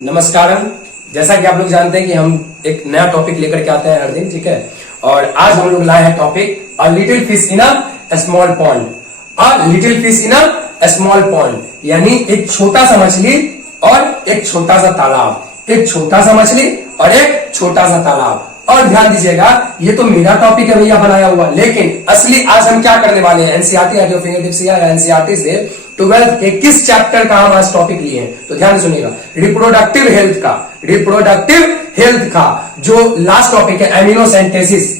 नमस्कार। जैसा कि आप लोग जानते हैं कि हम एक नया टॉपिक लेकर के आते हैं हर दिन, ठीक है। और आज हम लोग लाए हैं topic a little fish in a small pond. A little fish in a small pond यानी एक छोटा सा मछली और एक छोटा सा तालाब। एक छोटा सा मछली और एक छोटा सा तालाब। और ध्यान दीजिएगा, ये तो मेरा टॉपिक है भैया बनाया हुआ, लेकिन असली आज हम क्या करने वाले हैं, एनसीईआरटी एट योर फिंगरटिप्स या एनसीईआरटी से 12th के किस चैप्टर का हम आज टॉपिक लिए हैं, तो ध्यान से सुनिएगा। रिप्रोडक्टिव हेल्थ का जो लास्ट टॉपिक है एमिनो सेंटेसिस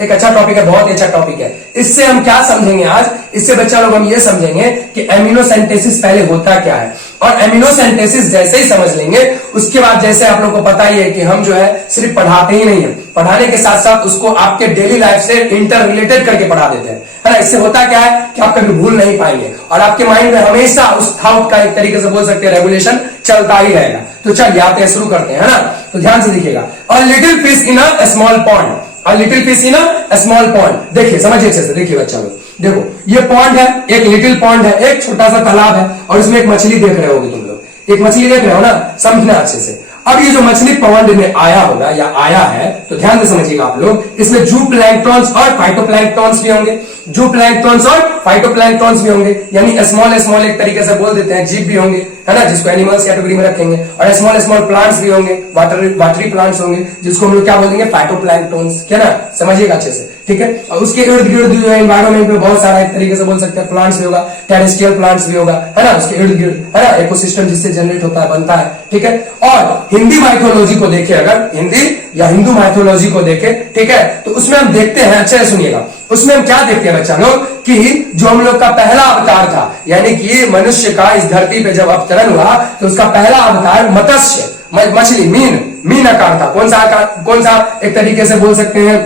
एक अच्छा टॉपिक है, बहुत ही अच्छा टॉपिक है। इससे हम क्या समझेंगे आज, इससे बच्चा लोग हम ये समझेंगे कि एमिनो सेंटेसिस पहले होता क्या है। और एमिनो सेंटेसिस जैसे ही समझ लेंगे, उसके बाद जैसे आप लोग को पता ही है कि हम जो है सिर्फ पढ़ाते ही नहीं है, पढ़ाने के साथ साथ उसको आपके डेली लाइफ से इंटर रिलेटेड करके पढ़ा देते हैं, है ना। इससे होता क्या है कि आप कभी भूल नहीं पाएंगे और आपके माइंड में हमेशा उस थॉट का एक तरीके से बोल सकते हैं रेगुलेशन चलता ही रहेगा। तो चलिए आते हैं, शुरू करते हैं, है ना। तो ध्यान से देखिएगा, a little fish in a small pond. A little fish in a small pond. देखिए, समझिए अच्छे से, देखिए बच्चा लोग, देखो ये पॉन्ड है, एक लिटिल पॉन्ड है, एक छोटा सा तालाब है और इसमें एक मछली देख रहे होगे तुम लोग, एक मछली देख रहे हो ना, समझना अच्छे से। अब ये जो मछली पॉन्ड में आया होगा या आया है, तो ध्यान से समझिएगा आप लोग, इसमें जूप्लैंक्टॉन्स और फाइटोप्लैंक्टॉन्स भी होंगे, जूप्लैंक्टॉन्स और फाइटोप्लैंक्टॉन्स भी होंगे, यानी स्मॉल एक तरीके से बोल देते हैं, जीव भी होंगे, है ना, जिसको एनिमल्स कैटेगरी में रखेंगे। और स्मॉल प्लांट्स भी होंगे, वाटरी प्लांट्स होंगे, जिसको हम लोग क्या बोलेंगे, फाइटोप्लैंक्टॉन्स, क्या ना, समझिएगा अच्छे से, ठीक है। और उसके इर्द गिर्द जो है एनवायरमेंट में बहुत सारा एक तरीके से बोल सकते हैं प्लांट्स भी होगा, टेरेस्ट्रियल प्लांट्स भी होगा, है ना, उसके इर्द गिर्द, है ना, इकोसिस्टम जिससे जनरेट होता है, बनता है, ठीक है। और हिंदी माइथोलॉजी को देखे, अगर हिंदी या हिंदू माइथोलॉजी को देखे, ठीक है, तो उसमें हम देखते हैं, अच्छे से सुनिएगा, उसमें हम क्या देखते हैं बच्चा लोग, कि जो हम लोग का पहला अवतार था, यानी कि मनुष्य का इस धरती पे जब अवतरण हुआ, तो उसका पहला अवतार मत्स्य, मछली, मीन आकार था। कौन सा आकार, कौन सा एक तरीके से बोल सकते हैं,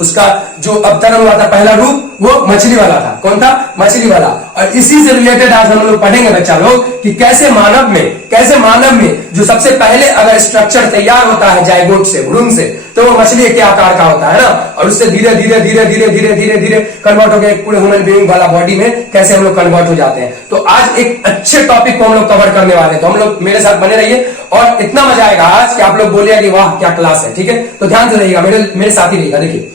उसका जो अवतरण हुआ था पहला रूप, वो मछली वाला था। कौन था, मछली वाला। और इसी से रिलेटेड आज हम लोग पढ़ेंगे बच्चा लोग कि कैसे मानव में जो सबसे पहले अगर स्ट्रक्चर तैयार होता है जाइगोट से, भ्रूण से, तो वो मछली के आकार का होता है ना, और उससे धीरे धीरे कन्वर्ट हो गए पूरे ह्यूमन बीइंग वाला बॉडी में, कैसे हम लोग कन्वर्ट हो जाते हैं। तो आज एक अच्छे टॉपिक को हम लोग कवर करने वाले हैं, तो हम लोग मेरे साथ बने रहिए और इतना मजा आएगा आज कि आप लोग बोलिए कि वाह क्या क्लास है, ठीक है। तो ध्यान से रहिएगा, मेरे साथ ही रहिएगा। देखिए,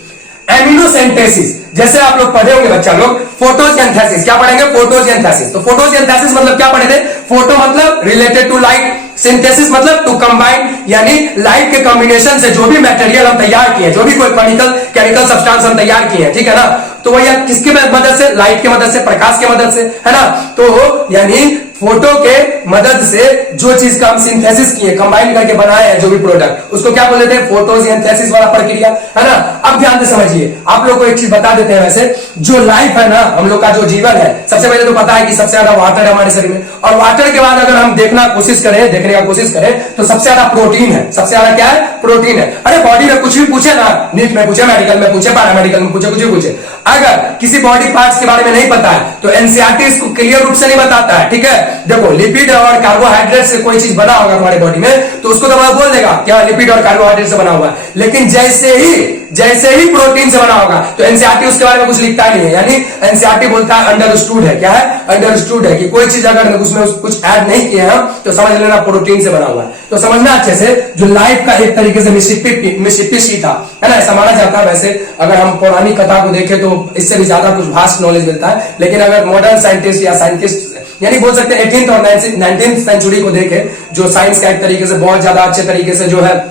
एमिनोसेंटेसिस, जैसे आप लोग पढ़े होंगे बच्चा लोग, फोटोसिंथेसिस, क्या पढ़ेंगे, फोटोसिंथेसिस। तो फोटोसिंथेसिस मतलब क्या पढ़े थे, फोटो मतलब रिलेटेड टू लाइट, सिंथेसिस मतलब टू कंबाइन, यानी लाइट के कॉम्बिनेशन से जो भी मटेरियल हम तैयार किए, जो भी कोई केमिकल सब्सटेंस हम तैयार किए हैं, ठीक है ना, तो वह किसके मदद से, लाइट के मदद से, प्रकाश के मदद से, है ना। तो यानी फोटो के मदद से जो चीज का हम सिंथेसिस किए, कंबाइन करके बनाए हैं जो भी प्रोडक्ट, उसको क्या बोलते हैं, फोटोसिंथेसिस वाला प्रक्रिया, है ना। अब ध्यान से समझिए, आप लोग को एक चीज बता देते हैं, वैसे जो लाइफ है ना, हम लोग का जो जीवन है, सबसे पहले तो पता है कि सबसे ज्यादा वाटर है हमारे शरीर में, और वाटर के बाद अगर हम देखने का कोशिश करें तो सबसे ज्यादा प्रोटीन है। सबसे ज्यादा क्या है, प्रोटीन है। अरे बॉडी में कुछ भी पूछे ना, नीट में पूछे, मेडिकल में पूछे, पैरामेडिकल में पूछे, कुछ भी पूछे, अगर किसी बॉडी पार्ट्स के बारे में नहीं पता है तो एनसीईआरटी इसको क्लियर रूप से नहीं बताता है, ठीक है। देखो, लिपिड और कार्बोहाइड्रेट से कोई चीज बना होगा तुम्हारे बॉडी में, तो उसको तो बोल देगा क्या लिपिड और कार्बोहाइड्रेट से बना हुआ है, लेकिन जैसे ही प्रोटीन से बना होगा तो एनसीईआरटी उसके बारे में कुछ लिखता नहीं है। यानी एनसीईआरटी बोलता है अंडरस्टूड है, क्या है, अंडरस्टूड है, कि कोई चीज अगर उसमें कुछ ऐड नहीं किया है तो समझ लेना प्रोटीन से बना हुआ है। तो समझना अच्छे से, जो लाइफ का एक तरीके से मिसिसिपी सी था, है ना, ऐसा माना जाता है। वैसे अगर हम पौराणिक कथा को देखें तो इससे भी ज्यादा कुछ भास्ट नॉलेज मिलता है, लेकिन अगर मॉडर्न साइंटिस्ट या साइंटिस्ट यानी बोल सकते हैं 18th और 19th सेंचुरी को देखें, जो साइंस का एक तरीके से बहुत ज्यादा अच्छे तरीके से जो है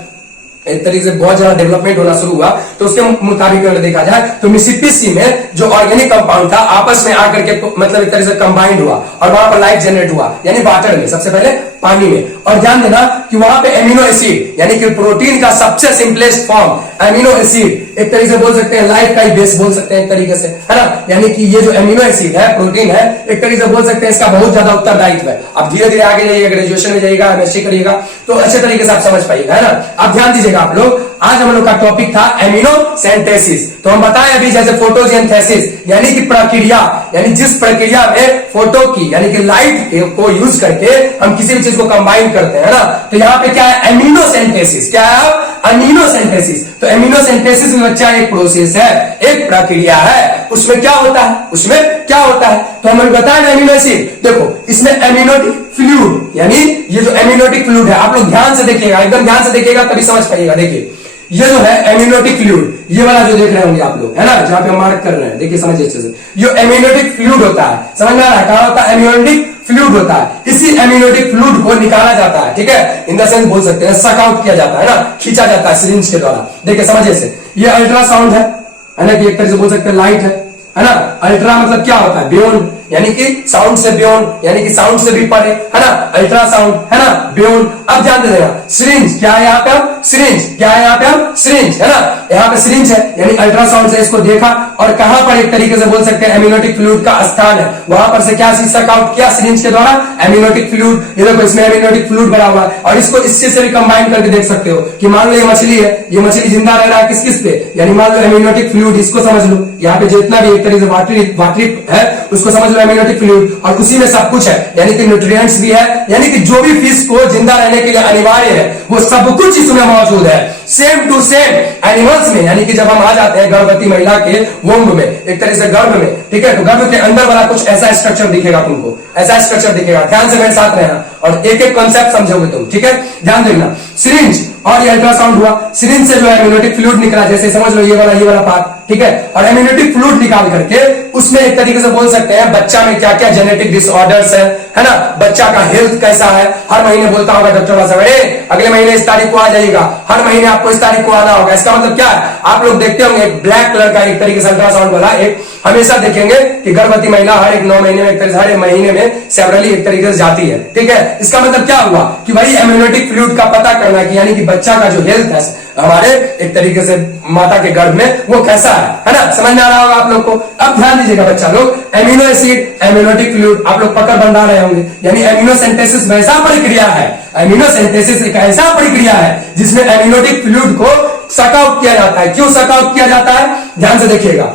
एक तरीके से बहुत ज्यादा डेवलपमेंट होना शुरू हुआ, तो उसके मुताबिक अगर देखा जाए तो मिसिसिपी सी में जो ऑर्गेनिक कंपाउंड था आपस में आकर के मतलब एक तरीके से कंबाइंड हुआ और वहां पर लाइफ जनरेट हुआ, यानी वाटर में, सबसे पहले पानी में। और ध्यान देना कि वहां पे एमिनो एसिड, यानी कि प्रोटीन का सबसे सिंपलेस्ट फॉर्म एमिनो एसिड, एक तरीके से बोल सकते हैं लाइफ का ही बेस बोल सकते हैं एक तरीके से, है ना। यानी कि ये जो एमिनो एसिड है, प्रोटीन है, एक तरीके से बोल सकते हैं इसका बहुत ज्यादा उत्तरदायित्व है। अब धीरे धीरे आगे जाइएगा, ग्रेजुएशन में जाइएगा, एमएससी करिएगा, तो अच्छे तरीके से आप समझ पाइएगा, है ना। अब ध्यान दीजिएगा आप लोग, आज हम लोग का टॉपिक था एमिनोसेंटेसिस। तो हम बताएं अभी, जैसे फोटोसिंथेसिस यानी कि प्रक्रिया, यानी जिस प्रक्रिया में फोटो की यानी कि लाइट को यूज करके हम किसी भी चीज को कंबाइन करते हैं ना, तो यहाँ पे क्या है, एमिनोसेंटेसिस। क्या है, अमीनोसेंटेसिस। तो एमिनोसेंटेसिस में बच्चा एक प्रोसेस है, एक प्रक्रिया है, उसमें क्या होता है, उसमें क्या होता है, तो हमें बताया एमिनो एसिड। देखो इसमें एमिनोटिक फ्लूइड, यानी ये जो एमिनोटिक फ्लूइड है, आप लोग ध्यान से देखिएगा, एकदम ध्यान से देखिएगा तभी समझ पाइएगा। देखिए ये जो है एमिनोटिक फ्लूइड, ये वाला जो देख रहे होंगे आप लोग, है ना, जहां पे हम मार्क कर रहे हैं, देखिए समझिए अच्छे से, ये एमिनोटिक फ्लूइड होता है, समझ में आ रहा है, कहां होता है, एमिनोटिक फ्लूइड होता है। इसी एमिनोटिक फ्लूइड को निकाला जाता है, ठीक है, इन द सेंस बोल सकते हैं सक आउट किया जाता है ना, खींचा जाता है सिरिंज के द्वारा। देखिए समझिए से, ये अल्ट्रासाउंड है ना, कि एक तरह से बोल सकते हैं लाइट है ना। अल्ट्रा मतलब क्या होता है, बियॉन्ड, यानी कि साउंड से बियॉन्ड, यानी कि साउंड से भी परे, है ना, अल्ट्रासाउंड, है ना, बियॉन्ड। अब ध्यान दे देना, सिरिंज क्या है यहाँ पे, सिरिंज क्या है यहाँ पे, सिरिंज, है ना, यहाँ पे सिरिंज है, यानी अल्ट्रासाउंड से इसको देखा और कहां पर एक तरीके से बोल सकते हैं एमिनोटिक फ्लूइड का स्थान है, वहां पर से क्या सक आउट किया सिरिंज के द्वारा एमिनोटिक फ्लूइड। ये देखो इसमें एमिनोटिक फ्लूइड भरा हुआ है, और इसको इससे से भी कंबाइन करके देख सकते हो कि मान लो ये मछली है, ये मछली जिंदा रह रहा है किस किस पे, यानी मान लो एमिनोटिक फ्लूइड, इसको समझ लो, यहाँ पे जितना भी एक तरीके से वाटरी है उसको समझ लो एमिनोटिक फ्लूइड, और उसी में सब कुछ है, यानी कि न्यूट्रिएंट्स भी है, यानी कि जो भी फिश को जिंदा रहने के लिए अनिवार्य है वो सब कुछ इसमें मौजूद है। सेम टू सेम एनिमल्स में, यानी कि जब हम आ जाते हैं गर्भवती महिला के वोम्ब में, एक तरह से गर्भ में, ठीक है, तो गर्भ के अंदर वाला कुछ ऐसा स्ट्रक्चर दिखेगा तुमको, ऐसा स्ट्रक्चर दिखेगा, ध्यान से मेरे साथ रहना और एक एक कॉन्सेप्ट समझोगे तुम, ठीक है, ध्यान देना। सिरिंज और ये अल्ट्रासाउंड हुआ, सिरिंज से जो है एमिनोटिक फ्लूइड निकला, जैसे समझ लो ये वाला पार्ट, ठीक है, और एमिनोटिक फ्लूइड निकाल करके उसमें एक तरीके से बोल सकते हैं बच्चा में क्या क्या जेनेटिक डिसऑर्डर्स है ना, बच्चा का हेल्थ कैसा है। हर महीने बोलता होगा डॉक्टर साहब अगले महीने इस तारीख को आ जाइएगा, हर महीने आपको इस तारीख को आना होगा। इसका मतलब क्या है, आप लोग देखते होंगे ब्लैक कलर का एक तरीके से अल्ट्रासाउंड वाला एक हमेशा देखेंगे कि गर्भवती महिला हर एक 9 महीने में एक तरह से, हर एक महीने में सेवरली एक तरीके से जाती है, ठीक है। इसका मतलब क्या हुआ कि भाई एमिनोटिक फ्लूइड का पता करना कि यानी कि बच्चा का जो हेल्थ है हमारे एक तरीके से माता के गर्भ में वो कैसा है ना, समझ में आ रहा होगा आप लोग को। अब ध्यान दीजिएगा बच्चा लोग, एमिनो एसिड एमिनोटिक फ्लूइड आप लोग पकड़ बंधा रहे होंगे, यानी एमिनोसेंटेसिस वैसा प्रक्रिया है, एमिनोसेंटेसिस एक ऐसा प्रक्रिया है जिसमें एमिनोटिक फ्लूइड को सक आउट किया जाता है। क्यों सक आउट किया जाता है, ध्यान से देखिएगा।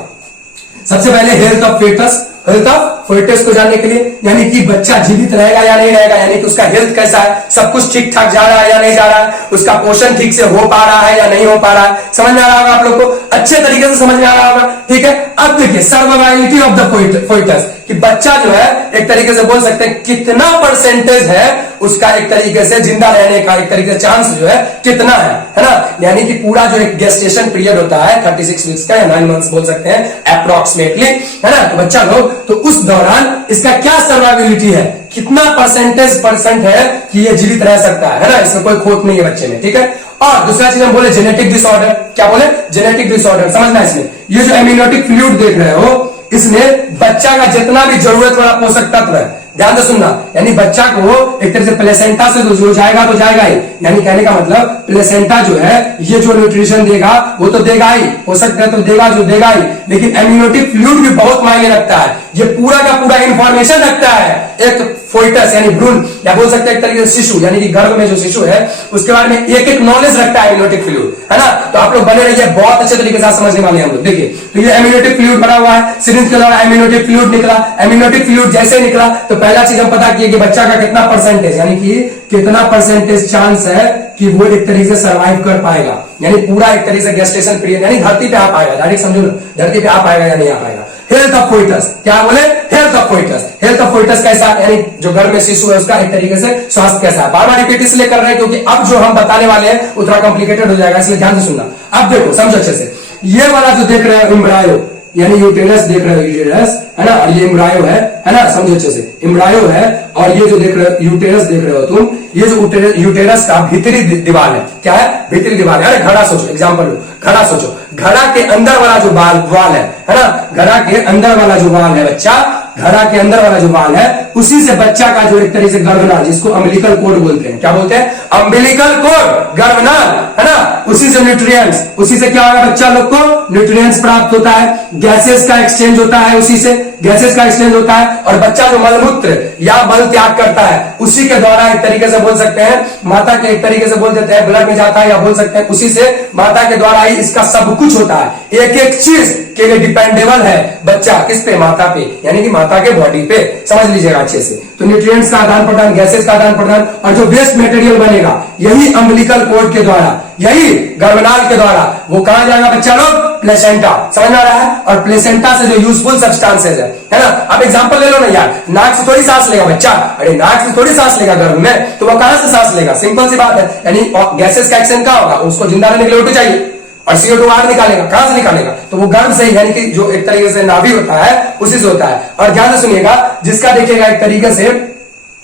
सबसे पहले health of foetus, health of foetus को जानने के लिए, यानी कि बच्चा जीवित रहेगा या नहीं रहेगा, यानी कि उसका हेल्थ कैसा है, सब कुछ ठीक ठाक जा रहा है या नहीं जा रहा है, उसका पोषण ठीक से हो पा रहा है या नहीं हो पा रहा है। समझ में आ रहा होगा आप लोग को, अच्छे तरीके से समझ में आ रहा होगा, ठीक है। अब देखिए सर्वाइवलिटी ऑफ द फेटस, कि बच्चा जो है एक तरीके से बोल सकते हैं कितना परसेंटेज है उसका एक तरीके से जिंदा रहने का, एक तरीके से चांस जो है कितना है ना, यानी कि पूरा जो एक गेस्टेशन पीरियड होता है 36 वीक्स का या 9 मंथ्स बोल सकते हैं अप्रोक्सीमेटली, है ना, तो बच्चा लोग, तो उस दौरान इसका क्या सर्वाइवलिटी है, कितना परसेंट है कि ये जीवित रह सकता है ना, इसमें कोई खोट नहीं है बच्चे में, ठीक है। और दूसरा चीज हम बोले जेनेटिक डिसऑर्डर, क्या बोले, जेनेटिक डिसऑर्डर, समझना इसमें, ये जो एमिनोटिक फ्लूइड देख रहे हो इसमें बच्चा का जितना भी जरूरत वाला पोषक तत्व है, ध्यान से सुनना, यानी बच्चा को एक तरह से प्लेसेंटा से जो जाएगा तो जाएगा ही, यानी कहने का मतलब प्लेसेंटा जो है ये जो न्यूट्रिशन देगा वो तो देगा ही, पोषक तत्व देगा जो देगा ही, लेकिन एमिनोटिक फ्लूइड भी बहुत मायने रखता है, ये पूरा का पूरा इंफॉर्मेशन रखता है एक फोइटस यानी भ्रूण, या बोल सकते हैं एक तरीके से शिशु, यानी कि गर्भ में जो शिशु है उसके बारे में एक एक नॉलेज रखता है एमिनोटिक फ्लूइड, है ना। तो आप लोग बने रहिए, बहुत अच्छे तरीके से समझने वाले हैं हम लोग। देखिए तो ये एमिनोटिक फ्लूइड बना हुआ है, सिरिंज के द्वारा एमिनोटिक फ्लूइड निकला, एमिनोटिक फ्लूइड जैसे निकला तो पहला चीज हम पता किए कि बच्चा का कितना परसेंटेज, यानी कि कितना परसेंटेज चांस है कि वो एक तरीके से सर्वाइव कर पाएगा, यानी पूरा एक तरीके से गेस्टेशन पीरियड, यानी धरती पे आ पाएगा, डायरेक्ट समझो ना, धरती पे आ पाएगा या नहीं आ पाएगा। हेल्थ ऑफ फोइटस, क्या बोले, health of foetus, health of foetus कैसा, यानी जो घर में शिशु है उसका एक तरीके से स्वास्थ्य कैसा है। बार बार रिपीट इसलिए कर रहे हैं क्योंकि अब जो हम बताने वाले हैं उतना कॉम्प्लिकेटेड हो जाएगा, इसलिए ध्यान से सुनना। अब देखो समझो अच्छे से, ये वाला जो देख रहे हो एम्ब्रायो, यानी यूटेरस देख रहे हो, यूटेरस है ना, और ये एम्ब्रायो है ना, समझो अच्छे से, एम्ब्रायो है, और ये जो देख रहे हो यूटेरस देख रहे हो तुम, ये जो यूटेरस का भीतरी दीवार है, क्या है, भीतरी दीवार है। घड़ा सोचो, एग्जांपल लो, घड़ा सोचो, घड़ा के अंदर वाला जो वाल है ना, घड़ा के अंदर वाला जो वाल है बच्चा, घड़ा के अंदर वाला जो वाल है उसी से बच्चा का जो एक तरीके से गर्भनाल, जिसको अम्बिलिकल कोड बोलते हैं, क्या बोलते हैं, अम्बिलिकल कोड, गर्भनाल, है ना, उसी से न्यूट्रिएंट्स, उसी से क्या होगा बच्चा लोग को न्यूट्रिएंट्स प्राप्त होता है, गैसेस का एक्सचेंज होता है उसी से, गैसेस का एक्सचेंज होता है, और बच्चा जो मलमूत्र या मल त्याग करता है उसी के द्वारा एक तरीके से बोल सकते हैं माता के, एक तरीके से बोल देते हैं ब्लड में जाता है, या बोल सकते हैं उसी से माता के द्वारा ही इसका सब कुछ होता है। एक एक चीज के लिए डिपेंडेबल है बच्चा, किस पे? माता पे, यानी कि माता के बॉडी पे। समझ लीजिएगा अच्छे से। तो न्यूट्रिएंट्स का आदान प्रदान, गैसेस का आदान प्रदान, और जो वेस्ट मटेरियल बनेगा यही अम्बिलिकल कोर्ड के द्वारा, यही गर्भनाल के द्वारा वो कहां जाएगा बच्चा लोग? प्लेसेंटा। समझ में आ रहा है? और प्लेसेंटा से जो यूजफुल सब्सटेंसेस है ना, अब एग्जांपल ले लो ना यार, नाक से थोड़ी सांस लेगा बच्चा, अरे नाक से थोड़ी सांस लेगा गर्भ में, तो वो कहां से सांस लेगा? सिंपल सी बात है, यानी गैसेस का एक्सचेंज कहां होगा? उसको जिंदा रहने के लिए O2 चाहिए, और CO2 बाहर निकालेगा, कहां से निकालेगा? तो वो गर्भ से, यानी कि जो एक तरीके से नाभि होता है उसी से होता है। और ध्यान से सुनिएगा, जिसका देखिएगा एक तरीके से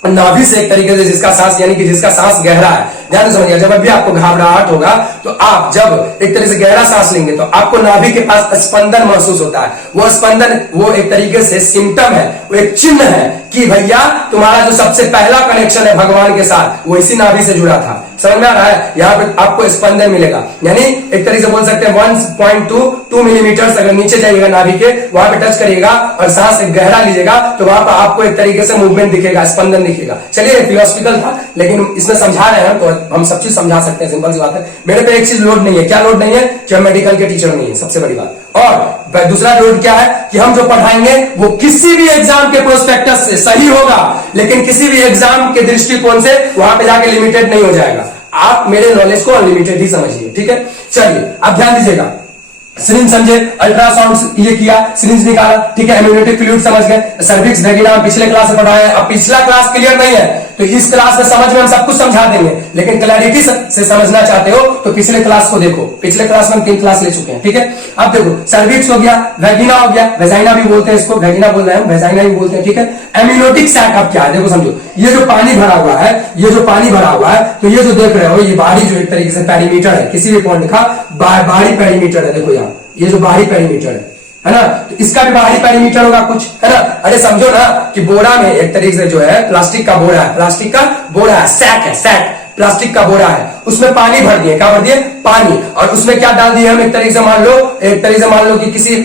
नाभि से, एक तरीके से जिसका सांस, यानी कि जिसका सांस गहरा है, ध्यान से समझिए, जब भी आपको घबराहट होगा तो आप जब एक तरीके से गहरा सांस लेंगे तो आपको नाभि के पास स्पंदन महसूस होता है। वो स्पंदन, वो एक तरीके से सिम्टम है, वो एक चिन्ह है कि भैया तुम्हारा जो सबसे पहला कनेक्शन है भगवान के साथ वो इसी नाभि से जुड़ा था। समझ में आ रहा है? यहाँ पे आपको स्पंदन मिलेगा, यानी एक तरीके से बोल सकते हैं 1.2 मिलीमीटर अगर नीचे जाइएगा नाभि के, वहां पे टच करिएगा और सांस गहरा लीजिएगा तो वहां पर आपको एक तरीके से मूवमेंट दिखेगा, स्पंदन दिखेगा। चलिए फिलोसफिकल था, लेकिन इसमें समझा रहे हैं तो हम सब चीज समझा सकते हैं, सिंपल सी बात है। मेरे पे एक चीज लोड नहीं है। क्या लोड नहीं है? कि हम मेडिकल के टीचर नहीं है, सबसे बड़ी बात। और दूसरा लोड क्या है कि हम जो पढ़ाएंगे वो किसी भी एग्जाम के प्रोस्पेक्टस से सही होगा, लेकिन किसी भी एग्जाम के दृष्टिकोण से वहां पे जाके लिमिटेड नहीं हो जाएगा। आप मेरे नॉलेज को अनलिमिटेड ही समझिए, ठीक है? चलिए आप ध्यान दीजिएगा, सिरिंज समझे, अल्ट्रासाउंड ये किया, सिरिंज निकाला, ठीक है, एम्नियोटिक फ्लूइड समझ गए, सर्विक्स वेगिना पिछले क्लास में पढ़ाया है। अब पिछला क्लास क्लियर नहीं है तो इस क्लास में समझ में हम सब कुछ समझा देंगे, लेकिन क्लैरिटी से समझना चाहते हो तो पिछले क्लास को देखो। पिछले क्लास में हम 3 क्लास ले चुके हैं, ठीक है? अब देखो, सर्विक्स हो गया, वेगिना हो गया, वेजाइना भी बोलते हैं इसको, वेगिना बोल रहे हैं, वेजाइना भी बोलते हैं, ठीक है? एम्नियोटिक सैक अब क्या है देखो, समझो, ये जो पानी भरा हुआ है, ये जो पानी भरा हुआ है, तो ये जो देख रहे हो ये बाहरी जो एक तरीके से पेरीमीटर है, किसी भी पॉइंट का बाहरी पेरीमीटर है, देखो यहाँ ये जो बाहरी पेरीमीटर है ना, तो इसका भी बाहरी पेरीमीटर होगा कुछ, है ना? अरे समझो ना कि बोरा में एक तरीके से जो है प्लास्टिक का बोरा है, प्लास्टिक का बोरा है, सैक है, सैक प्लास्टिक का बोरा है, उसमें पानी भर दिए, क्या भर दिए? पानी। और उसमें क्या डाल दिए हम? एक तरीके से मान लो कि किसी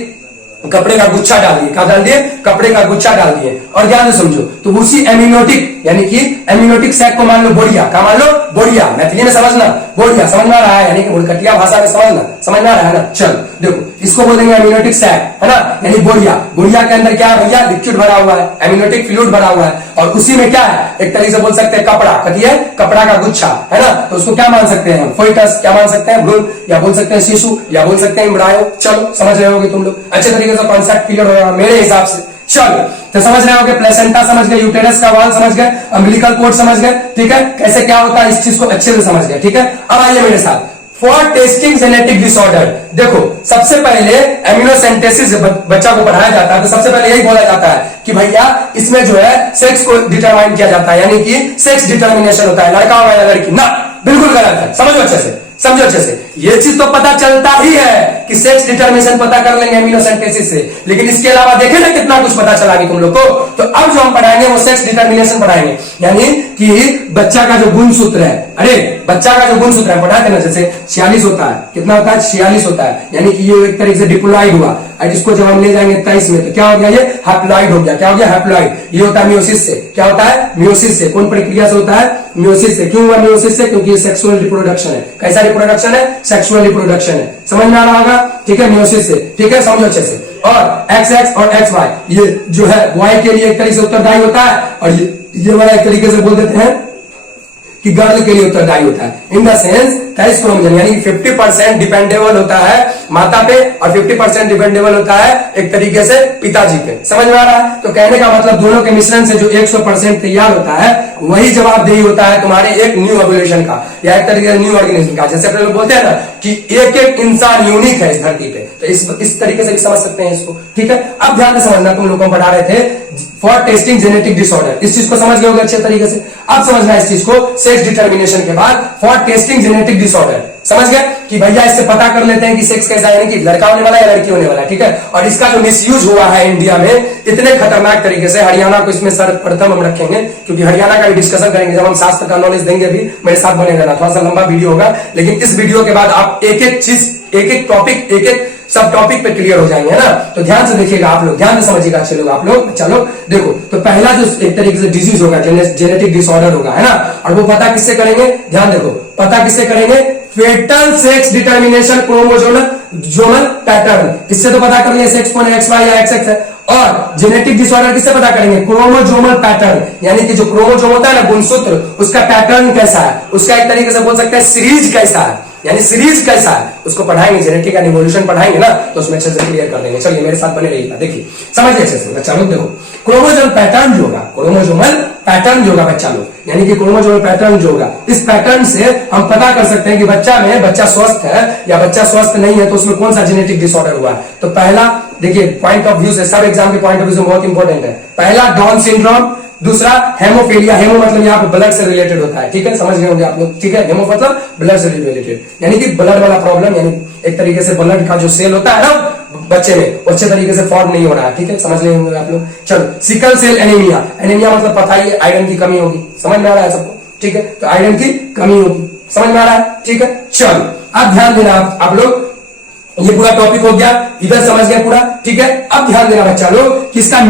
कपड़े का गुच्छा डाल दिए, क्या डाल दिए? कपड़े का गुच्छा डाल दिए। और ध्यान से समझो, तो उसी एम्नियोटिक, यानी कि एम्नियोटिक सैक को मान लो बोरिया, क्या मान लो? बोरिया। मैथिली में समझना, बोरिया, समझ में आ रहा है? यानी कि मुड़कटिया भाषा में समझना, समझ में आ रहा है ना? चलो देखो, इसको बोलेंगे एम्नियोटिक सैक, है ना, यानी बोरिया। बोरिया के अंदर क्या है भैया? लिक्विड भरा हुआ है, एम्नियोटिक फ्लूइड भरा हुआ है, और उसी में क्या है? एक तरीके से बोल सकते हैं कपड़ा, कटिया, कपड़ा का गुच्छा, है ना? तो उसको क्या मान सकते हैं हम? फोइटस, क्या मान सकते हैं? भ्रूण, या बोल सकते हैं शिशु, या बोल सकते हैं एम्ब्रायो। चलो समझ रहे होगे तुम लोग, अच्छे तरीके से कॉन्सेप्ट क्लियर होगा मेरे हिसाब से। चलो तो समझ रहे होगे, प्लेसेंटा समझ गए, यूटेरस का वॉल समझ गए, अम्बिलिकल कोर्ड समझ गए, ठीक है? कैसे क्या होता है इस चीज को अच्छे से समझ गए, ठीक है? अब आइए मेरे साथ, फॉर टेस्टिंग जेनेटिक डिसऑर्डर। देखो, सबसे पहले एमिनोसेंटेसिस बच्चा को पढ़ाया जाता है तो सबसे पहले यही बोला जाता है कि भैया इसमें जो है सेक्स को डिटरमाइन किया जाता है, यानी कि सेक्स डिटर्मिनेशन होता है, लड़का हो या लड़की। ना, बिल्कुल गलत है, समझो अच्छे से, समझो अच्छे से। ये चीज तो पता चलता ही है कि सेक्स डिटर्मिनेशन पता कर लेंगे एमिनोसेंटेसिस से, लेकिन इसके अलावा देखे ना कितना कुछ पता चला तुम लोग को। तो अब जो हम पढ़ाएंगे वो सेक्स डिटर्मिनेशन पढ़ाएंगे, यानी कि बच्चा का जो गुणसूत्र है, अरे बच्चा का जो गुणसूत्र है पढ़ाते ना, जैसे 46 होता है, कितना होता है? 46 होता है, यानी कि ये एक तरीके से डिप्लॉइड हुआ, और इसको जब हम ले जाएंगे 23 में तो क्या हो गया? ये हैप्लॉइड हो गया। क्या हो गया? हैप्लॉइड। ये होता है मियोसिस से। क्या होता है? मियोसिस से। कौन प्रक्रिया से होता है? मियोसिस से। क्यों हुआ मियोसिस से? क्योंकि ये सेक्सुअल रिप्रोडक्शन है। कैसा रिप्रोडक्शन है? सेक्सुअल रिप्रोडक्शन है। समझ में आ रहा होगा, ठीक है? मियोसिस से, ठीक है? समझो अच्छे से। और XX और XY ये जो है बॉय के लिए एक तरीके से उत्तरदायी होता है, और ये वाला एक तरीके से बोल देते हैं कि गर्ल के लिए उत्तरदायी होता है। In the sense sex chromosome, यानी कि 50% डिपेंडेबल होता है माता पे और 50% डिपेंडेबल होता है एक तरीके से पिताजी पे। समझ में आ रहा है? तो कहने का मतलब दोनों के मिश्रण से जो 100% तैयार होता है वही जवाबदेही होता है तुम्हारे एक न्यू एवोल्यूशन का, या एक तरीके से न्यू ऑर्गेनिज्म का। जैसे अपने लोग बोलते हैं ना कि एक एक इंसान यूनिक है इस धरती पे, तो इस तरीके से भी समझ सकते हैं इसको, ठीक है? अब ध्यान से समझना, तुम लोगों को पढ़ा रहे थे फॉर टेस्टिंग जेनेटिक डिसऑर्डर, इस चीज को समझ गए होगे अच्छे तरीके से। अब समझना इस चीज को, सेक्स डिटर्मिनेशन के बाद फॉर टेस्टिंग जेनेटिक डिसऑर्डर, समझ गए कि भैया इससे पता कर लेते हैं कि सेक्स कैसा है, यानी कि लड़का होने वाला है या लड़की होने वाला है, ठीक है? और इसका जो मिसयूज हुआ है इंडिया में इतने खतरनाक तरीके से, हरियाणा को इसमें सर्वप्रथम हम रखेंगे, क्योंकि हरियाणा का भी डिस्कशन करेंगे जब हम शास्त्र का नॉलेज देंगे भी, मेरे साथ बने रहना, थोड़ा सा लंबा वीडियो होगा, लेकिन इस वीडियो के बाद आप एक एक चीज, एक एक टॉपिक, एक एक सब टॉपिक पे क्लियर हो जाएंगे, है ना। तो ध्यान से देखिएगा आप लोग, ध्यान से समझिएगा अच्छे लोग आप लोग। चलो देखो, तो पहला जो एक तरीके से डिजीज होगा, जेनेटिक डिसऑर्डर होगा, है ना। और वो पता किससे करेंगे, ध्यान देखो, पता किससे करेंगे, foetal sex determination chromosomal pattern, इससे तो पता करेंगे सेक्स कौन है, XY या XX है। और जेनेटिक डिसऑर्डर किससे पता करेंगे, क्रोमोसोमल पैटर्न, यानी कि जो क्रोमोसोम होता है ना, गुणसूत्र, उसका पैटर्न कैसा है, उसका एक तरीके से बोल सकते हैं सीरीज कैसा है, यानी सीरीज कैसा है, उसको पढ़ाएंगे, जेनेटिक एंड इवोल्यूशन पढ़ाएंगे ना, तो उसमें अच्छे से क्लियर कर देंगे। चलिए मेरे साथ बने रहिएगा, देखिए समझिए अच्छे से बच्चा लोग। देखो क्रोमोसोमल पैटर्न जो होगा, क्रोमोसोमल पैटर्न जो होगा बच्चा लोग, यानी कि क्रोमोसोमल पैटर्न जो होगा, इस पैटर्न से हम पता कर सकते हैं कि बच्चा स्वस्थ है या बच्चा स्वस्थ नहीं है, तो उसमें कौन सा जेनेटिक डिसऑर्डर हुआ है। तो पहला देखिए पॉइंट ऑफ व्यू से, सब एग्जाम के पॉइंट ऑफ व्यू से बहुत इंपॉर्टेंट है। पहला डाउन सिंड्रोम, दूसरा हेमोफीलिया, हेमो मतलब यहाँ पे ब्लड से रिलेटेड होता है, ठीक है, समझ गए होंगे आप लोग, ठीक है। हेमो मतलब ब्लड से रिलेटेड, यानी कि ब्लड वाला प्रॉब्लम, यानी एक तरीके से ब्लड का जो सेल होता है ना बच्चे में, अच्छे तरीके से फॉर्म नहीं हो रहा है, ठीक है, समझ लेंगे आप लोग। चलो सिकल सेल एनीमिया, एनीमिया मतलब पता ही है, आयरन की कमी होगी, समझ में आ रहा है सबको, ठीक है, तो आयरन की कमी होगी, समझ में आ रहा है, ठीक है। चलो अब ध्यान देना आप लोग, ये पूरा टॉपिक हो गया, इधर समझ गए पूरा, ठीक है। अब ध्यान देना बच्चा लोग कि इसका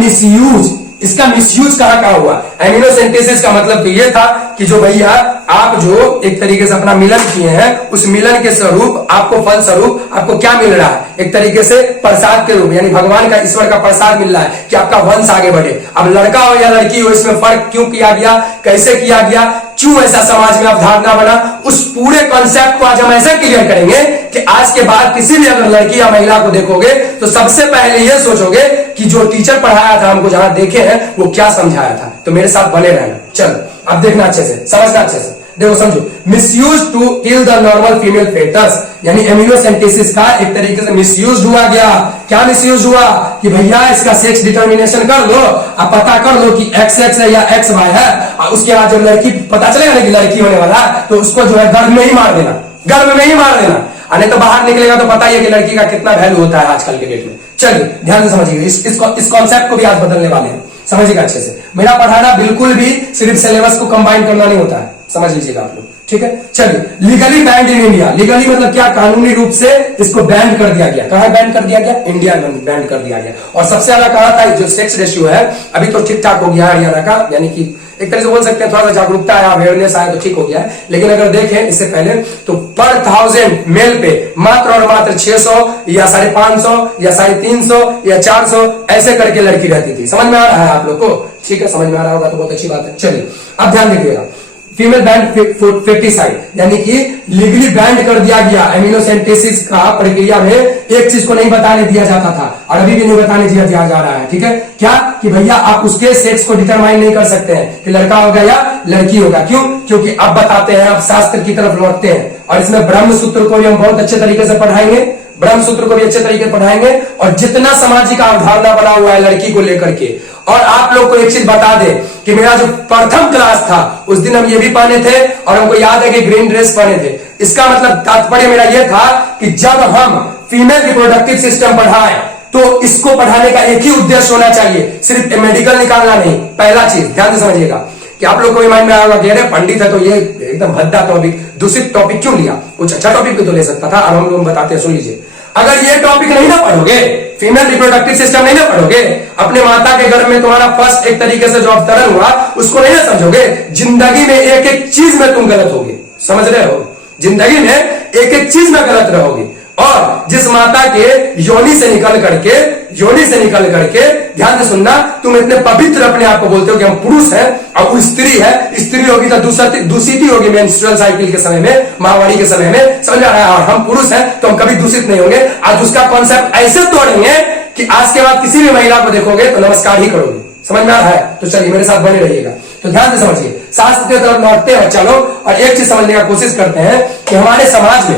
मिसयूज कहां हुआ। एमिनो सिंथेसिस का मतलब तो ये था कि जो भैया आप जो एक तरीके से अपना मिलन किए हैं, उस मिलन के स्वरूप आपको फल स्वरूप आपको क्या मिल रहा है, एक तरीके से प्रसाद के रूप, यानी भगवान का, ईश्वर का प्रसाद मिल रहा है कि आपका वंश आगे बढ़े। अब लड़का हो या लड़की हो, इसमें फर्क क्यों किया गया, कैसे किया गया, क्यों ऐसा समाज में अवधारणा बना, उस पूरे कॉन्सेप्ट को आज हम ऐसा क्लियर करेंगे कि आज के बाद किसी भी अगर लड़की या महिला को देखोगे तो सबसे पहले ये सोचोगे कि जो टीचर पढ़ाया था हमको, जहां देखे हैं वो क्या समझाया था। तो मेरे साथ बने रहना, चलो अब देखना अच्छे से, समझना अच्छे से, देखो समझो। Misuse to kill the normal female foetus, यानी एमिनोसेंटेसिस का एक तरीके से मिसयूज हुआ गया। क्या मिसयूज हुआ कि भैया इसका सेक्स डिटर्मिनेशन कर लो, आप पता कर लो कि XX है या XY है, और उसके बाद जब लड़की पता चलेगा ना कि लड़की होने वाला है, तो उसको जो है गर्भ में ही मार देना, गर्भ में ही मार देना, नहीं तो बाहर निकलेगा तो पता ही है कि लड़की का कितना वैल्यू होता है आजकल के डेट में। चलिए ध्यान से समझिए, इस कॉन्सेप्ट को भी आज बदलने वाले हैं, समझिएगा अच्छे से। मेरा पढ़ाना बिल्कुल भी सिर्फ सिलेबस को कंबाइन करना नहीं होता है, समझ लीजिएगा आप लोग, ठीक है। चलिए legally band in India, legally मतलब क्या, कानूनी रूप से इसको बैन कर दिया गया। कहां बैन कर दिया गया, इंडिया में बैन कर दिया गया। और सबसे ज्यादा कहा था जो सेक्स रेशियो है, अभी तो ठीक ठाक हो गया हरियाणा का, यानी कि एक तरह से बोल सकते हैं थोड़ा सा जागरूकता आया, अवेयरनेस आया तो ठीक हो गया है। लेकिन अगर देखें इससे पहले तो पर 1000 मेल पे मात्र और मात्र 600 या 550 या 350 या 400 ऐसे करके लड़की रहती थी। समझ में आ रहा है आप लोग को, ठीक है, समझ में आ रहा होगा तो बहुत अच्छी बात है। चलिए अब ध्यान दीजिएगा, फीमेल बैंड फेटिसाइड, यानी कि लीगली बैंड कर दिया गया। एमिनोसेंटेसिस का प्रक्रिया में एक चीज को नहीं बताने दिया जाता था और अभी भी नहीं बताने दिया जा रहा है, ठीक है। क्या कि भैया आप उसके सेक्स को डिटरमाइन नहीं कर सकते हैं कि लड़का होगा या लड़की होगा। क्यों, क्योंकि अब बताते हैं, अब शास्त्र की तरफ लौटते हैं और इसमें ब्रह्म सूत्र को भी हम बहुत अच्छे तरीके से पढ़ाएंगे, ब्रह्म सूत्र को भी अच्छे तरीके से पढ़ाएंगे, और जितना सामाजिक अवधारणा बना हुआ है लड़की को लेकर के। और आप लोग को एक चीज बता दे कि मेरा जो प्रथम क्लास था उस दिन हम ये भी पहने थे और हमको याद है कि ग्रीन ड्रेस पहने थे। इसका मतलब तात्पर्य मेरा यह था कि जब हम फीमेल रिप्रोडक्टिव सिस्टम पढ़ाए तो इसको पढ़ाने का एक ही उद्देश्य होना चाहिए, सिर्फ मेडिकल निकालना नहीं। पहला चीज ध्यान से समझिएगा कि आप लोग को भी माइंड में आएगा कि अरे पंडित है तो ये एकदम भद्दा टॉपिक, दूषित टॉपिक क्यों लिया, कुछ अच्छा टॉपिक भी तो ले सकता था। अब हम लोग बताते हैं, सुन लीजिए। अगर ये टॉपिक नहीं ना पढ़ोगे, फीमेल रिप्रोडक्टिव सिस्टम नहीं ना पढ़ोगे, अपने माता के गर्भ में तुम्हारा फर्स्ट एक तरीके से जो अवतरण हुआ उसको नहीं ना समझोगे, जिंदगी में एक एक चीज में तुम गलत होगे। समझ रहे हो, जिंदगी में एक एक चीज में गलत रहोगे। और जिस माता के योनि से निकल करके ध्यान से सुनना, तुम इतने पवित्र अपने आप को बोलते हो कि हम पुरुष हैं और वो स्त्री है, स्त्री होगी तो दूषित ही होगी मेंस्ट्रुअल साइकिल के समय में, माहवारी के समय में, समझ आ रहा है। और हम पुरुष हैं तो हम कभी दूषित नहीं होंगे। आज उसका कॉन्सेप्ट ऐसे तोड़ेंगे कि आज के बाद किसी भी महिला को देखोगे तो नमस्कार ही करोगे। समझ में आ रहा है, तो चलिए मेरे साथ बने रहिएगा। तो ध्यान से समझिए, शास्त्र की तरफ लौटते हैं चलो, और एक चीज समझने का कोशिश करते हैं कि हमारे समाज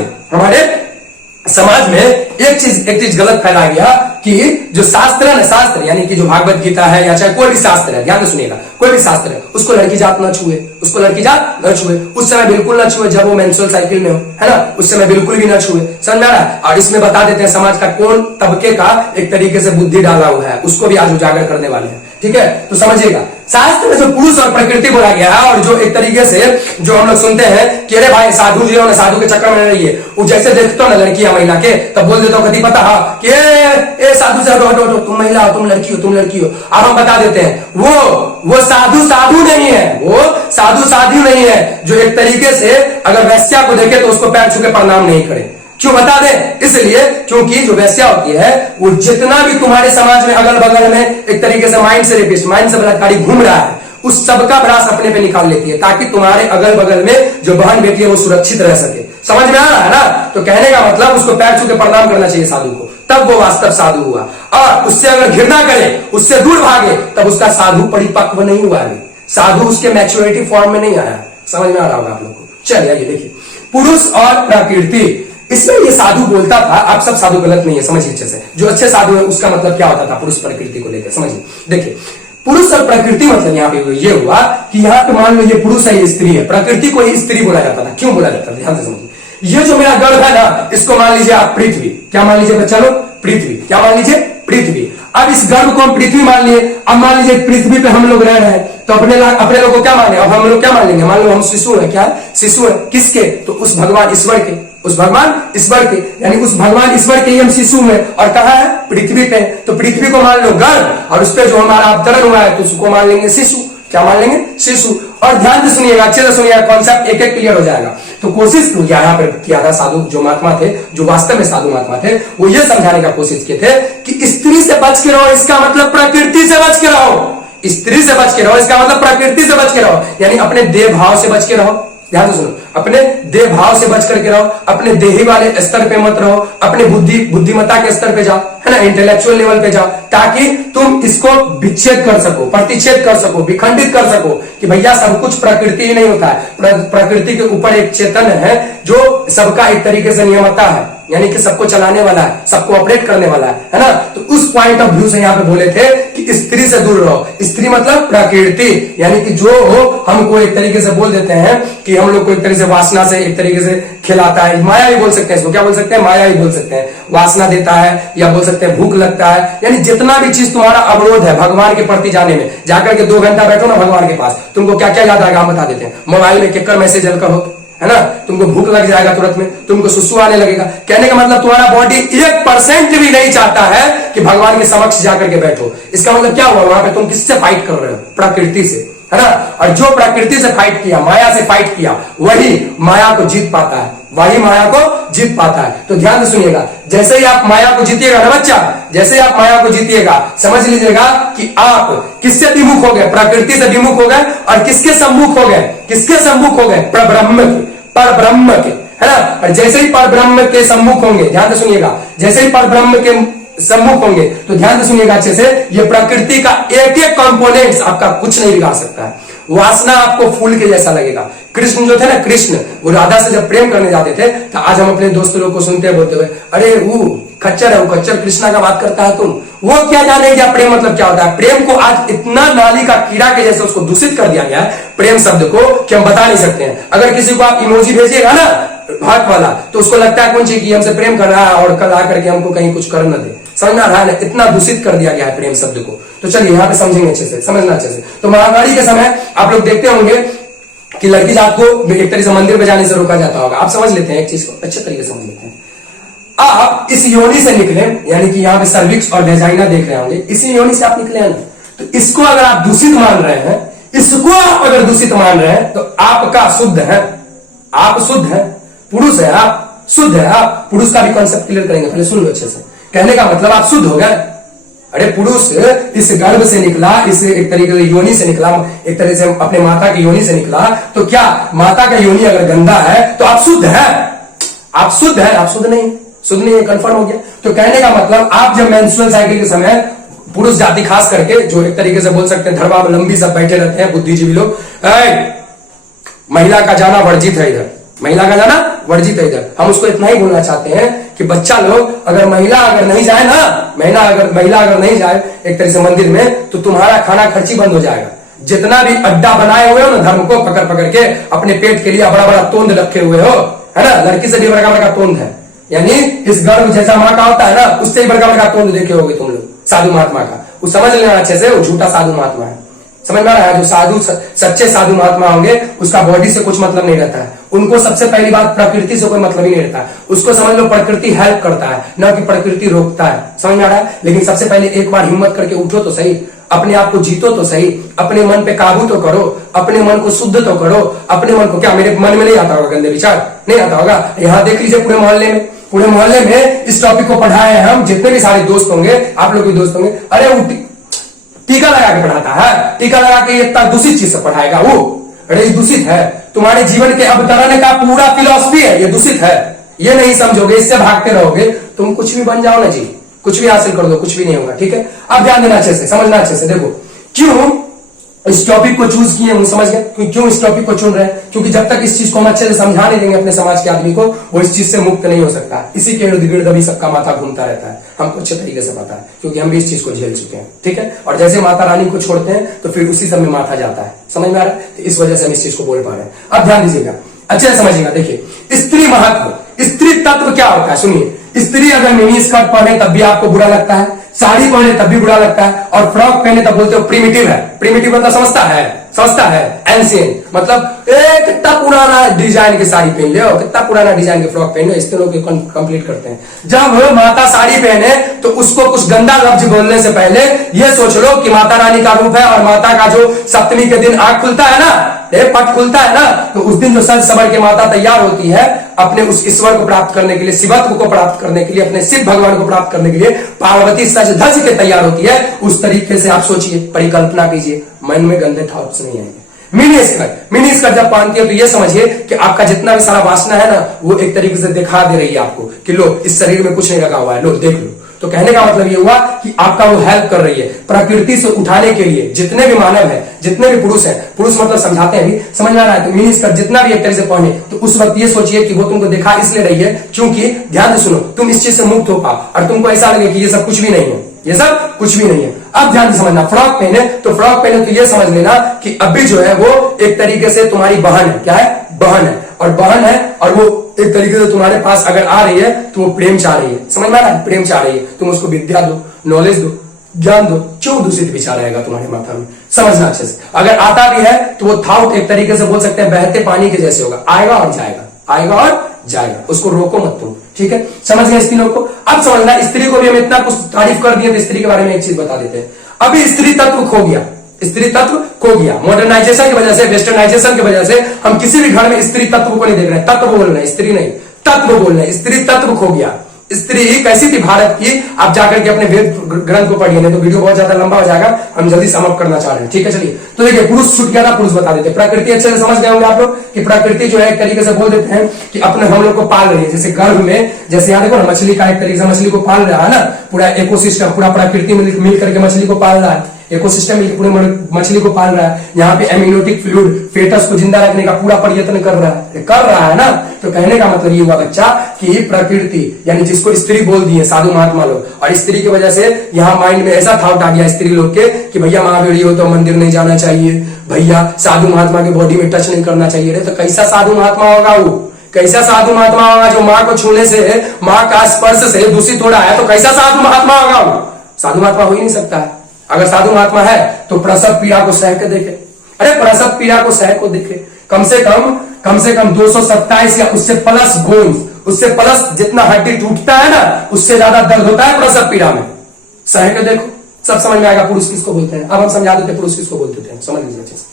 में एक चीज गलत फैला गया कि जो शास्त्र है ना, शास्त्र यानी कि जो भागवत गीता है या चाहे कोई भी शास्त्र है, ध्यान से सुनिएगा, कोई भी शास्त्र है, उसको लड़की जात न छुए, उसको लड़की जात न छुए। उस समय बिल्कुल न छुए जब वो मेंस्ट्रुअल साइकिल में हो, है ना, उस समय बिल्कुल भी न छुए। समझ में आ रहा है। और इसमें बता देते हैं समाज का कौन तबके का एक तरीके से बुद्धि डाला हुआ है, उसको भी आज उजागर करने वाले हैं। ठीक है, तो समझिएगा शास्त्र में जो पुरुष और प्रकृति बोला गया है, और जो एक तरीके से जो हम लोग सुनते हैं कि अरे भाई साधु जी हो, साधु के चक्कर में नहीं रहिए, वो जैसे देखते हो ना लड़की या महिला के, तब बोल देते हो कभी पता कि ए साधु से हटो हटो, तुम महिला हो, तुम लड़की हो, तुम लड़की हो। अब हम बता देते हैं वो साधु नहीं है, वो साधु नहीं है जो एक तरीके से अगर वैश्या को देखे तो उसको पैर छू के प्रणाम नहीं करे। क्यों बता दें? इसलिए क्योंकि जो वैश्या होती है वो जितना भी तुम्हारे समाज में अगल बगल में एक तरीके से माइंड से रेपिस्ट, माइंड से बलात्कारी घूम रहा है, उस सबका भ्रास अपने पे निकाल लेती है, ताकि तुम्हारे अगल बगल में जो बहन बेटी है वो सुरक्षित रह सके। समझ में आ रहा है ना? तो कहने का मतलब उसको पैर छू के प्रणाम करना चाहिए साधु को, तब वो वास्तव साधु हुआ। और उससे अगर घृणा करे, उससे दूर भागे, तब उसका साधु परिपक्व नहीं हुआ है, साधु उसके मैच्योरिटी फॉर्म में नहीं आया। समझ में आ रहा होगा आप लोग को? चलिए आइए देखिए, पुरुष और प्रकृति, इसमें ये साधु बोलता था, आप सब साधु गलत नहीं है, समझिए अच्छे से। जो अच्छे साधु है उसका मतलब क्या होता था पुरुष प्रकृति को लेकर, समझिए। देखिए पुरुष और प्रकृति मतलब यहाँ पे ये हुआ कि यहाँ पे मान लो ये पुरुष है, ये स्त्री है, प्रकृति को ही स्त्री बोला जाता था। क्यों बोला जाता था? ध्यान से समझिए। ये जो मेरा गर्भ है ना, इसको मान लीजिए आप पृथ्वी, क्या मान लीजिए बच्चा लोग? पृथ्वी, क्या मान लीजिए? पृथ्वी। अब इस गर्भ को हम पृथ्वी मान लिए। अब मान लीजिए पृथ्वी पे हम लोग रह रहे हैं, तो अपने लोग को क्या माने? अब हम लोग क्या मान लेंगे? मान लो हम शिशु है, क्या शिशु है? किसके? तो उस भगवान ईश्वर के, उस भगवान ईश्वर के, यानी उस भगवान ईश्वर के ही हम शिशु में। और कहा है? पृथ्वी पे। तो पृथ्वी को मान लो गर्भ, और उस पर जो हमारा अवतरण हुआ है तो उसको मान लेंगे शिशु। क्या मान लेंगे? शिशु। और ध्यान से सुनिएगा, अच्छे से सुनिएगा, कॉन्सेप्ट एक एक क्लियर हो जाएगा। तो कोशिश यहाँ पर किया था साधु जो महात्मा थे, जो वास्तव में साधु महात्मा थे, वो ये समझाने का कोशिश किए थे कि स्त्री से बच के रहो, इसका मतलब प्रकृति से बच के रहो। स्त्री से बच के रहो, इसका मतलब प्रकृति से बच के रहो, यानी अपने देह भाव से बच के रहो। ध्यान से सुनो, अपने देह भाव से बच करके रहो, अपने देही वाले स्तर पे मत रहो, अपने बुद्धिमत्ता के स्तर पे जाओ, है ना, इंटेलेक्चुअल लेवल पे जाओ, ताकि तुम इसको विच्छेद कर सको, प्रतिच्छेद कर सको, विखंडित कर सको कि भैया सब कुछ प्रकृति ही नहीं होता है, प्रकृति के ऊपर एक चेतन है जो सबका एक तरीके से नियमता है, यानी कि सबको चलाने वाला है, सबको ऑपरेट करने वाला है ना। तो उस पॉइंट ऑफ व्यू से यहाँ पे बोले थे कि स्त्री से दूर रहो। स्त्री मतलब प्रकृति, यानी कि जो हमको एक तरीके से बोल देते हैं कि हम लोग को एक तरीके से वासना से एक तरीके से खिलाता है, माया ही बोल सकते हैं इसको, क्या बोल सकते हैं? माया ही बोल सकते हैं। वासना देता है, या बोल सकते हैं भूख लगता है, यानी जितना भी चीज तुम्हारा अवरोध है भगवान के प्रति जाने में, जाकर के 2 घंटा बैठो ना भगवान के पास, तुमको क्या क्या याद आएगा हम बता देते हैं। मोबाइल में केकर मैसेज जलकर हो, है ना, तुमको भूख लग जाएगा तुरंत में, तुमको सुसु आने लगेगा। कहने का मतलब तुम्हारा बॉडी 1% भी नहीं चाहता है कि भगवान के समक्ष जाकर के बैठो। इसका मतलब क्या हुआ? वहां पे तुम किससे फाइट कर रहे हो? प्रकृति से, है ना। और जो प्रकृति से फाइट किया, माया से फाइट किया, वही माया को जीत पाता है, वही माया को जीत पाता है। तो ध्यान से सुनिएगा, जैसे ही आप माया को जीतिएगा ना बच्चा, जैसे ही आप माया को जीतिएगा, समझ लीजिएगा कि आप किससे विमुख हो गए? प्रकृति से विमुख हो गए। और किसके सम्मुख हो गए? किसके सम्मुख हो गए? परब्रह्म के, परब्रह्म के, है ना। और जैसे ही परब्रह्म के सम्मुख होंगे, ध्यान से सुनिएगा, जैसे ही परब्रह्म के सम्मुख होंगे, तो ध्यान से सुनिएगा अच्छे से, ये प्रकृति का एक एक कंपोनेंट्स आपका कुछ नहीं बिगाड़ सकता है। वासना आपको फूल के जैसा लगेगा। कृष्ण जो थे ना, कृष्ण वो राधा से जब प्रेम करने जाते थे, तो आज हम अपने दोस्त लोग को सुनते हैं बोलते हुए, अरे वो खच्चर है, वो खच्चर कृष्णा का बात करता है तुम, वो क्या जानेगा प्रेम मतलब क्या होता है। प्रेम को आज इतना नाली का कीड़ा के जैसे उसको दूषित कर दिया गया है प्रेम शब्द को, कि हम बता नहीं सकते हैं। अगर किसी को आप इमोजी भेजिएगा ना हाथ वाला, तो उसको लगता है कौन सी कि हमसे प्रेम कर रहा है और कल आकर के हमको कहीं कुछ कर न दे। समझ में आ रहा है ना, इतना दूषित कर दिया गया है प्रेम शब्द को। तो चलिए यहाँ पे समझेंगे अच्छे से, समझना अच्छे से। तो महामारी के समय आप लोग देखते होंगे कि लड़की जात को एक तरीके से मंदिर में जाने से रोका जाता होगा। आप समझ लेते हैं एक चीज को, अच्छे तरीके से समझ लेते हैं। आप इस योनि से निकले, यानी कि यहाँ पे सर्विक्स और वेजाइना देख रहे होंगे, इसी योनि से आप निकले हैं ना, तो इसको अगर आप दूषित मान रहे हैं, इसको आप अगर दूषित मान रहे हैं, तो आपका शुद्ध है, आप शुद्ध है, पुरुष है, आप शुद्ध है। आप पुरुष का भी कॉन्सेप्ट क्लियर करेंगे, पहले सुन लो अच्छे से। कहने का मतलब आप शुद्ध हो गए। अरे पुरुष इस गर्भ से निकला, इस एक तरीके से योनि से निकला, एक तरीके से अपने माता की योनि से निकला, तो क्या माता का योनि अगर गंदा है तो आप शुद्ध है? आप शुद्ध है, आप शुद्ध नहीं, शुद्ध नहीं है, कंफर्म हो गया। तो कहने का मतलब आप जब मेंस्ट्रुअल साइकिल के समय, पुरुष जाति खास करके जो एक तरीके से बोल सकते हैं धर्मावलंबी सब बैठे रहते हैं, बुद्धिजीवी लोग, महिला का जाना वर्जित है इधर, महिला का जाना वर्जित है इधर। हम उसको इतना ही बोलना चाहते हैं कि बच्चा लोग, अगर महिला अगर नहीं जाए ना, महिला अगर नहीं जाए एक तरह से मंदिर में, तो तुम्हारा खाना खर्ची बंद हो जाएगा। जितना भी अड्डा बनाए हुए हो ना धर्म को पकड़ पकड़ के, अपने पेट के लिए बड़ा बड़ा तोंद रखे हुए हो, है ना, लड़की से भी बड़ा बड़ा तोंद है, यानी इस गर्भ जैसा माँ का होता है ना, उससे ही बड़का तोंद देखे होगे तुम लोग साधु महात्मा का। वो समझ लेना अच्छे से, वो झूठा साधु महात्मा है। समझ में आ रहा है? जो साधु सच्चे साधु महात्मा होंगे उसका बॉडी से कुछ मतलब नहीं रहता है। उनको सबसे पहली बात प्रकृति से कोई मतलब ही नहीं रहता है। उसको समझ लो प्रकृति हेल्प करता है, ना कि प्रकृति रोकता है। समझ में आ रहा है? लेकिन सबसे पहले एक बार हिम्मत करके उठो तो सही, अपने आप को जीतो तो सही, अपने मन पे काबू तो करो, अपने मन को शुद्ध तो करो। अपने मन को, क्या मेरे मन में नहीं आता होगा गंदे विचार? नहीं आता होगा। यहाँ देख लीजिए पूरे मोहल्ले में इस टॉपिक को पढ़ाए हैं हम। जितने भी सारे दोस्त होंगे, आप लोग भी दोस्त होंगे, अरे वो टीका लगा के पढ़ाता है, टीका लगा के इतना दूषित चीज से पढ़ाएगा वो। अरे ये दूषित है, तुम्हारे जीवन के अवतरण का पूरा फिलॉसफी है, ये दूषित है। ये नहीं समझोगे, इससे भागते रहोगे, तुम कुछ भी बन जाओ ना जी, कुछ भी हासिल कर दो, कुछ भी नहीं होगा। ठीक है, अब ध्यान देना अच्छे से, समझना अच्छे से। देखो क्यों इस टॉपिक को चूज किए, हम समझ गए क्यों इस टॉपिक को चुन रहे हैं। क्योंकि जब तक इस चीज को हम अच्छे से समझा नहीं देंगे अपने समाज के आदमी को, वो इस चीज से मुक्त नहीं हो सकता। इसी के इर्द गिर्द अभी सबका माथा घूमता रहता है, हमको अच्छे तरीके से पता है, क्योंकि हम भी इस चीज को झेल चुके हैं। ठीक है, और जैसे माता रानी को छोड़ते हैं तो फिर उसी समय माथा जाता है। समझ में आ रहा है? तो इस वजह से हम इस चीज को बोल पा रहे हैं। अब ध्यान दीजिएगा, अच्छे से समझिएगा। देखिए स्त्री महत्व, स्त्री तत्व क्या होता है सुनिए। स्त्री अगर मिनी स्कर्ट पहने तब भी आपको बुरा लगता है, साड़ी पहने तब भी बुरा लगता है, और फ्रॉक पहने तब बोलते हो प्रिमिटिव है। प्रिमिटिव मतलब समझता है एंशिएंट, मतलब कितना पुराना डिजाइन की साड़ी पहन लो, कितना पुराना डिजाइन के फ्रॉक पहन लो, इस तरह के कंप्लीट करते हैं। जब माता साड़ी पहने तो उसको कुछ गंदा लफ्ज बोलने से पहले ये सोच लो कि माता रानी का रूप है, और माता का जो सप्तमी के दिन आंख खुलता है ना, पट खुलता है ना, तो उस दिन जो सज सवर के माता तैयार होती है अपने उस ईश्वर को प्राप्त करने के लिए, शिवत्व को प्राप्त करने के लिए, अपने शिव भगवान को प्राप्त करने के लिए पार्वती सज धज के तैयार होती है। उस तरीके से आप सोचिए, परिकल्पना कीजिए, मन में गंदे थॉट्स नहीं आएंगे। मिनी स्कर्ट जब पहनती है तो ये समझिए कि आपका जितना भी सारा वासना है ना, वो एक तरीके से दिखा दे रही है आपको कि लो इस शरीर में कुछ नहीं लगा हुआ है, लो देख लो। तो कहने का मतलब ये हुआ कि आपका वो हेल्प कर रही है प्रकृति से उठाने के लिए। जितने भी मानव है, जितने भी पुरुष है, पुरुष मतलब समझाते हैं, भी समझ में आ रहा है? तो मिनी स्कर्ट जितना भी एक तरह से पहने तो उस वक्त ये सोचिए कि वो तुमको दिखा इसलिए रही है क्योंकि, ध्यान से सुनो, तुम इस चीज से मुक्त हो पाओ और तुमको ऐसा लगे कि ये सब कुछ भी नहीं है, ये सब कुछ भी नहीं है। अब ध्यान से समझना, फ्रॉक पहने तो ये समझ लेना कि अभी जो है वो एक तरीके से तुम्हारी बहन है। क्या है? बहन है, और बहन है, और वो एक तरीके से तुम्हारे पास अगर आ रही है तो वो प्रेम चाह रही है। समझ में आ रहा है? प्रेम चाह रही है, तुम उसको विद्या दो, नॉलेज दो, ज्ञान दो। क्यों दूषित विचार आएगा तुम्हारे माथा में, समझना अच्छे से। अगर आता भी है तो वो थाउट एक तरीके से बोल सकते हैं बहते पानी के जैसे होगा, आएगा और जाएगा, आएगा और जाएगा, उसको रोको मत तुम। ठीक है, समझ गए स्त्रियों को? अब समझना, स्त्री को भी हम इतना कुछ तारीफ कर दिए तो स्त्री के बारे में एक चीज बता देते हैं। अभी स्त्री तत्व खो गया, स्त्री तत्व खो गया। मॉडर्नाइजेशन की वजह से, वेस्टर्नाइजेशन की वजह से हम किसी भी घर में स्त्री तत्व को नहीं देख रहे हैं। तत्व बोल रहे हैं, स्त्री नहीं, तत्व बोल रहे हैं। स्त्री तत्व खो गया। स्त्री कैसी थी भारत की, आप जाकर के अपने वेद ग्रंथ को पढ़िए, नहीं तो वीडियो बहुत ज्यादा लंबा हो जाएगा, हम जल्दी समाप्त करना चाह रहे हैं। ठीक है, चलिए। तो देखिए, पुरुष छूट गया था, पुरुष बता देते। प्रकृति अच्छे से समझ गए होंगे आप लोग कि प्रकृति जो है एक तरीके से बोल देते हैं कि अपने हम लोग को पाल रही है। जैसे गर्भ में, जैसे यहाँ देखो ना, मछली का एक तरीके से मछली को पाल रहा है ना, पूरा इकोसिस्टम, पूरा प्रकृति मिल करके मछली को पाल रहा है, इकोसिस्टम मिलकर पूरे मछली को पाल रहा है। यहाँ पे एम्नियोटिक फ्लूइड फेटस को जिंदा रखने का पूरा प्रयत्न कर रहा है ना। तो कहने का मतलब ये हुआ बच्चा कि प्रकृति, यानी जिसको स्त्री बोल दी है साधु महात्मा लोग, और स्त्री की वजह से यहाँ माइंड में ऐसा थाउट आ गया स्त्री लोग के कि भैया महावीर हो तो मंदिर नहीं जाना चाहिए, भैया साधु महात्मा के बॉडी में टच नहीं करना चाहिए। तो कैसा साधु महात्मा होगा वो? कैसा साधु महात्मा होगा जो माँ को छूने से, माँ का स्पर्श से दूषित हो रहा है? तो कैसा साधु महात्मा होगा वो? साधु महात्मा हो ही नहीं सकता है। अगर साधु महात्मा है तो प्रसव पीड़ा को सह के देखे। अरे प्रसव पीड़ा को सह को देखे, कम से कम 227 या उससे प्लस बोन्स, उससे प्लस जितना हड्डी टूटता है ना, उससे ज्यादा दर्द होता है प्रसव पीड़ा में। सह के देखो, सब समझ में आएगा पुरुष किसको बोलते हैं। अब हम समझा देते पुरुष किसको बोलते थे, समझ लीजिए अच्छे से।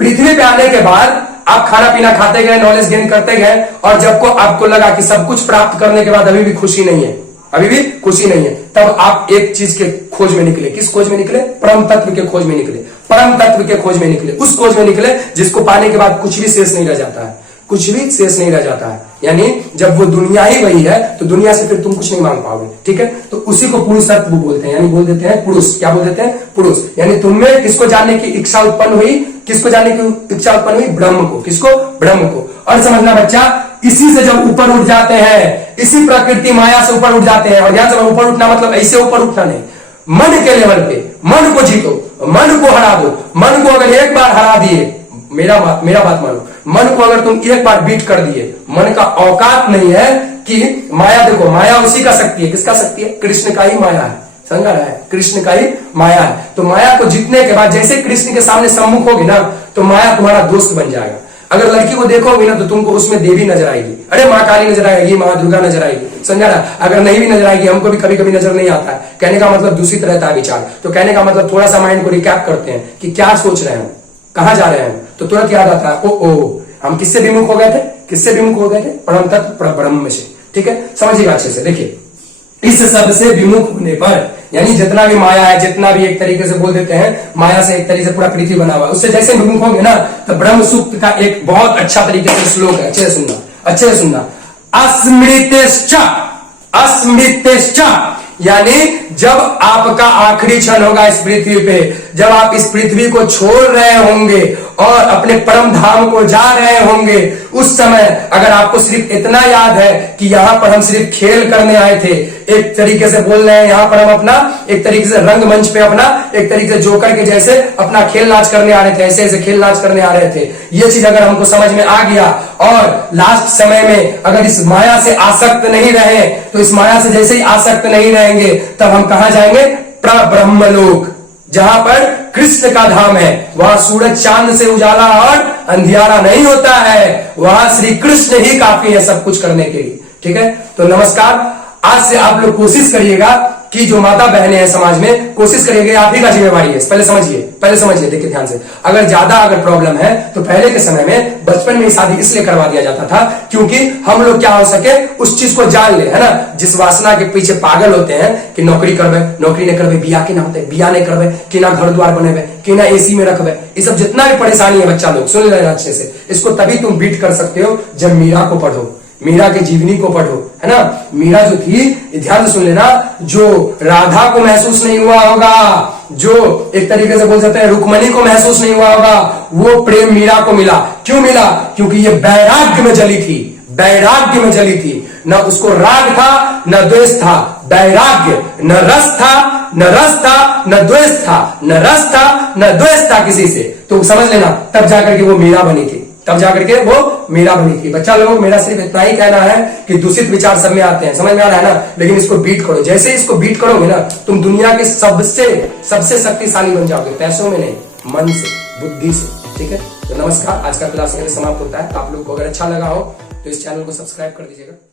पृथ्वी पे आने के बाद आप खाना पीना खाते गए, नॉलेज गेन करते गए, और जब को आपको लगा कि सब कुछ प्राप्त करने के बाद अभी भी खुशी नहीं है, अभी भी खुशी नहीं है, तब आप एक चीज के खोज में निकले। किस खोज में निकले? परम तत्व के खोज में निकले। परम तत्व के खोज में निकले, उस खोज में निकले जिसको पाने के बाद कुछ भी शेष नहीं रह जाता है, कुछ भी शेष नहीं रह जाता है। यानी जब वो दुनिया ही वही है तो दुनिया से फिर तुम कुछ नहीं मांग पाओगे। ठीक है, तो उसी को पुरुषत्व बोलते हैं, यानी बोल देते हैं पुरुष। क्या बोल देते हैं? पुरुष। यानी तुममें किसको जानने की इच्छा उत्पन्न हुई? किसको जानने की इच्छा उत्पन्न हुई? ब्रह्म को। किसको? ब्रह्म को। और समझना बच्चा, इसी से जब ऊपर उठ जाते हैं, इसी प्रकृति माया से ऊपर उठ जाते हैं। और ध्यान से, ऊपर उठना मतलब ऐसे ऊपर उठना नहीं, मन के लेवल पे मन को जीतो, मन को हरा दो। मन को अगर एक बार हरा दिए, मेरा बात मानो, मन को अगर तुम एक बार बीट कर दिए, मन का औकात नहीं है कि माया, देखो माया उसी का शक्ति है, किसका शक्ति है? कृष्ण का ही माया है, समझा रहा है? कृष्ण का ही माया है। तो माया को जीतने के बाद जैसे कृष्ण के सामने सम्मुख होगी ना, तो माया तुम्हारा दोस्त बन जाएगा। अगर लड़की को देखोगे ना, तो तुमको उसमें देवी नजर आएगी, अरे माँ काली नजर आएगी, माँ दुर्गा नजर आएगी, समझा रहा? अगर नहीं भी नजर आएगी, हमको भी कभी कभी नजर नहीं आता है, कहने का मतलब दूषित रहता है विचार। तो कहने का मतलब थोड़ा सा माइंड को रिकैप करते हैं कि क्या सोच रहे हैं, कहां जा रहे हैं, तो तुरंत याद आता है, ओ हम किससे विमुख हो गए थे? किससे विमुख हो गए थे? परम तत्व ब्रह्म से। ठीक है, समझिएगा अच्छे से। देखिए, इस सब से विमुख होने पर, यानी जितना भी माया है, जितना भी एक तरीके से बोल देते हैं माया से एक तरीके से पूरा पृथ्वी बना हुआ है, उससे जैसे विमुख होंगे ना, तो ब्रह्म सूक्त का एक बहुत अच्छा तरीके से श्लोक है, अच्छे से सुनना, अच्छे से सुनना। अस्मृतिश्च, अस्मृतिश्च, यानी जब आपका आखिरी क्षण होगा इस पृथ्वी पे, जब आप इस पृथ्वी को छोड़ रहे होंगे और अपने परम धाम को जा रहे होंगे, उस समय अगर आपको सिर्फ इतना याद है कि यहां पर हम सिर्फ खेल करने आए थे, एक तरीके से बोल रहे हैं यहां पर हम अपना एक तरीके से रंगमंच पे अपना एक तरीके से जोकर के जैसे अपना खेल नाच करने आ रहे थे, ऐसे ऐसे खेल नाच करने आ रहे थे, ये चीज अगर हमको समझ में आ गया और लास्ट समय में अगर इस माया से आसक्त नहीं रहे, तो इस माया से जैसे ही आसक्त नहीं रहेंगे, तब हम कहां जाएंगे? ब्रह्मलोक, जहां पर कृष्ण का धाम है। वहां सूरज चांद से उजाला और अंधियारा नहीं होता है, वहां श्री कृष्ण ही काफी है सब कुछ करने के लिए। ठीक है, तो नमस्कार। आज से आप लोग कोशिश करिएगा कि जो माता बहनें हैं समाज में, कोशिश करिएगा, आप ही का जिम्मेवारी है। पहले समझिए, पहले समझिए, देखिए ध्यान से। अगर ज्यादा अगर प्रॉब्लम है तो पहले के समय में बचपन में शादी इसलिए करवा दिया जाता था क्योंकि हम लोग क्या हो सके उस चीज को जान ले, है ना। जिस वासना के पीछे पागल होते हैं कि नौकरी करबे, नौकरी नहीं करबे, बिया के ना होते, बिया नहीं करबे कि ना घर द्वार बनेबे कि ना एसी में रखबे, ये सब जितना भी परेशानी है बच्चा लोग सुन लेना अच्छे से। इसको तभी तुम बीट कर सकते हो जब मीरा को पढ़ो, मीरा के जीवनी को पढ़ो, है ना। मीरा जो थी, ध्यान से सुन लेना, जो राधा को महसूस नहीं हुआ होगा, जो एक तरीके से बोल सकते हैं रुक्मणी को महसूस नहीं हुआ होगा, वो प्रेम मीरा को मिला। क्यों मिला? क्योंकि ये वैराग्य में जली थी, वैराग्य में जली थी। न उसको राग था न द्वेष था, वैराग्य, न रस था न रस था न द्वेष था, न रस था न द्वेष था किसी से। तो समझ लेना, तब जाकर के वो मीरा बनी थी, तब जाकर के वो मीरा बनी थी। बच्चा लोगों, मेरा सिर्फ इतना ही कहना है कि दूषित विचार सब में आते हैं, समझ में आ रहा है ना, लेकिन इसको बीट करो। जैसे इसको बीट करोगे ना, तुम दुनिया के सबसे शक्तिशाली बन जाओगे, पैसों में नहीं, मन से, बुद्धि से। ठीक है, तो नमस्कार। आज का क्लास समाप्त होता है। आप लोग को अगर अच्छा लगा हो तो इस चैनल को सब्सक्राइब कर दीजिएगा।